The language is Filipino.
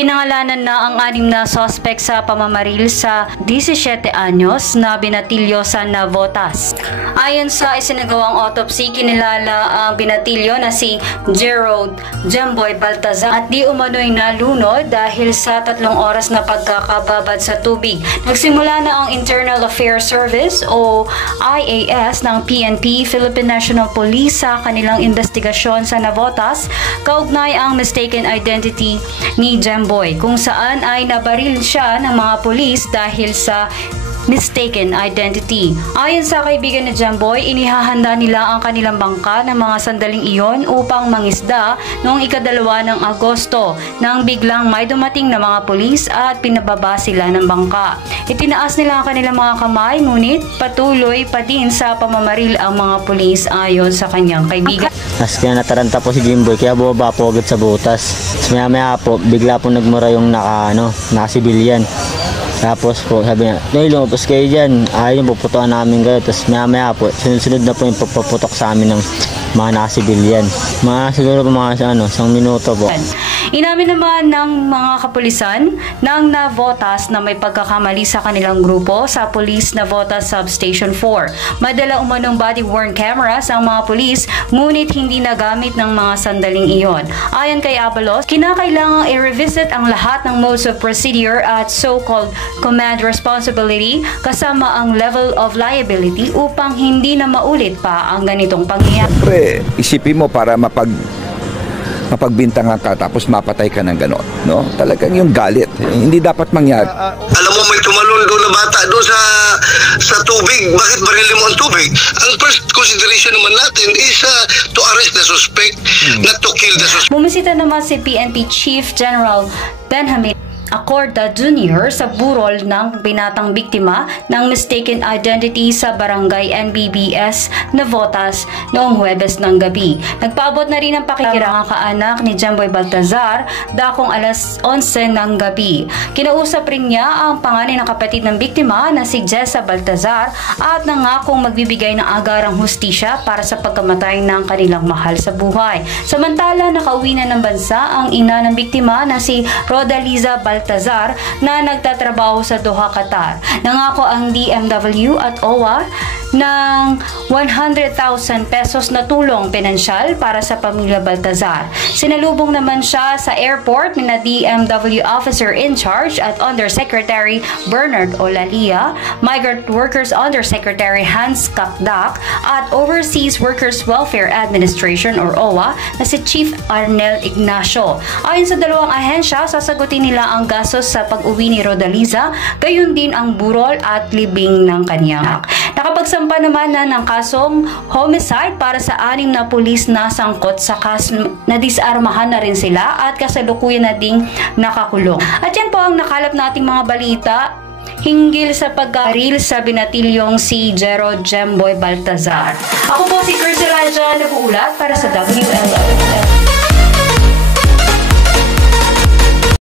Pinangalanan na ang 6 na suspect sa pamamaril sa 17 anyos na binatilyo sa Navotas. Ayon sa isinagawang autopsy, kinilala ang binatilyo na si Gerald Jemboy Baltazar at di umano'y nalunod dahil sa 3 oras na pagkakababad sa tubig. Nagsimula na ang Internal Affairs Service o IAS ng PNP, Philippine National Police sa kanilang investigasyon sa Navotas kaugnay ang mistaken identity ni Jemboy, kung saan ay nabaril siya ng mga pulis dahil sa mistaken identity. Ayon sa kaibigan ni Jemboy, inihahanda nila ang kanilang bangka ng mga sandaling iyon upang mangisda noong 2 ng Agosto nang biglang may dumating na mga pulis at pinababa sila ng bangka. Itinaas nila ang kanilang mga kamay, ngunit patuloy pa din sa pamamaril ang mga pulis ayon sa kanyang kaibigan. Mas kaya nataranta po si Jemboy kaya bumaba po agad sa butas. Maya po bigla po nagmura yung naka-civilian. Tapos po sabi niya, "Noy, lumabas kayo dyan. Ayaw yung puputuan namin kayo." Tapos maya po, sunod na po yung pagpaputok sa amin ng mga naka-civilian. Siguro po isang minuto po. Inamin naman ng mga kapulisan ng Navotas na may pagkakamali sa kanilang grupo sa Police Navotas Substation 4. Madala umanong body-worn cameras ang mga pulis, ngunit hindi nagamit ng mga sandaling iyon. Ayon kay Abalos, kinakailangang i-revisit ang lahat ng modes of procedure at so-called command responsibility kasama ang level of liability upang hindi na maulit pa ang ganitong pangyayari. Siyempre, isipin mo para mapagbintangan ka tapos mapatay ka ng gano'n, no? Talagang yung galit, hindi dapat mangyari. Alam mo, may tumalon doon na bata doon sa tubig. Bakit barilin mo ang tubig? Ang first consideration naman natin is to arrest the suspect, not to kill the suspect. Bumisita naman si PNP Chief General Benjamin Acorda Jr. sa burol ng binatang biktima ng mistaken identity sa barangay NBBS Navotas noong Huwebes ng gabi. Nagpaabot na rin ang pakikirang kaanak ni Jemboy Baltazar dakong alas 11 ng gabi. Kinausap rin niya ang panganay ng kapatid ng biktima na si Jessa Baltazar at nangakong magbibigay ng agarang hustisya para sa pagkamatay ng kanilang mahal sa buhay. Samantala, nakauwi na ng bansa ang ina ng biktima na si Rodaliza Baltazar na nagtatrabaho sa Doha, Qatar. Nangako ang DMW at OWA ng 100,000 pesos na tulong pinansyal para sa pamilya Baltazar. Sinalubong naman siya sa airport ni na DMW Officer in Charge at Undersecretary Bernard Olalia, Migrant Workers Undersecretary Hans Kakdak at Overseas Workers Welfare Administration or OWA na si Chief Arnel Ignacio. Ayon sa dalawang ahensya, sasagutin nila ang gastos sa pag-uwi ni Rodaliza, gayon din ang burol at libing ng kanyang anak. Nakapagsampa naman na ng kasong homicide para sa 6 na pulis na sangkot sa kaso na disarmahan na rin sila at kasalukuyan na ding nakakulong. At yan po ang nakalap nating mga balita hinggil sa pagkaril sa binatilyong si Gerald Jemboy Baltazar. Ako po si Chris Elijah, nag-uulat para sa WLL.